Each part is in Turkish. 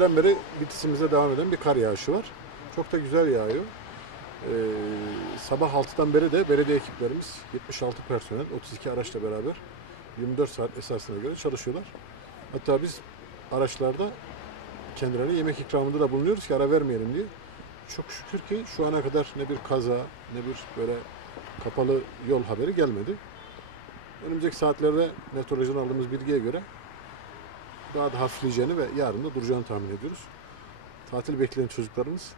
geceden beri Bitlis'imize devam eden bir kar yağışı var. Çok da güzel yağıyor. Sabah 6'dan beri de belediye ekiplerimiz 76 personel, 32 araçla beraber 24 saat esasına göre çalışıyorlar. Hatta biz araçlarda kendilerine yemek ikramında da bulunuyoruz ki ara vermeyelim diye. Çok şükür ki şu ana kadar ne bir kaza ne bir böyle kapalı yol haberi gelmedi. Önümüzdeki saatlerde meteorolojiden aldığımız bilgiye göre daha da hafifleyeceğini ve yarın da duracağını tahmin ediyoruz. Tatil bekleyen çocuklarımız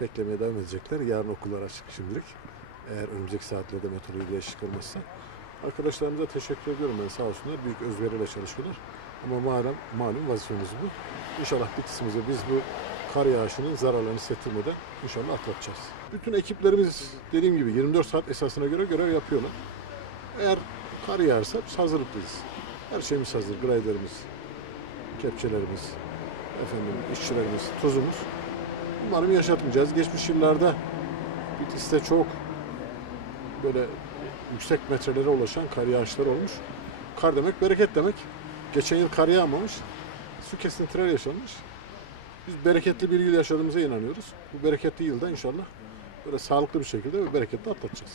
beklemeye devam edecekler. Yarın okullar açık şimdilik. Eğer önümüzdeki saatlerde meteoroloji değişiklik olmazsa. Arkadaşlarımıza teşekkür ediyorum ben, sağ olsunlar. Büyük özveriyle çalışıyorlar. Ama malum vazifemiz bu. İnşallah Bitlis'imize biz bu kar yağışının zararlarını hissettirmeden inşallah atlatacağız. Bütün ekiplerimiz dediğim gibi 24 saat esasına göre görev yapıyorlar. Eğer kar yağarsa biz hazırlıklıyız. Her şeyimiz hazır. Graderimiz, kepçelerimiz, işçilerimiz, tuzumuz. Umarım yaşatmayacağız. Geçmiş yıllarda Bitlis'te çok böyle yüksek metrelere ulaşan kar yağışları olmuş. Kar demek bereket demek. Geçen yıl kar yağmamış, su kesintileri yaşanmış. Biz bereketli bir yıl yaşadığımıza inanıyoruz. Bu bereketli yılda inşallah böyle sağlıklı bir şekilde ve bereketli atlatacağız.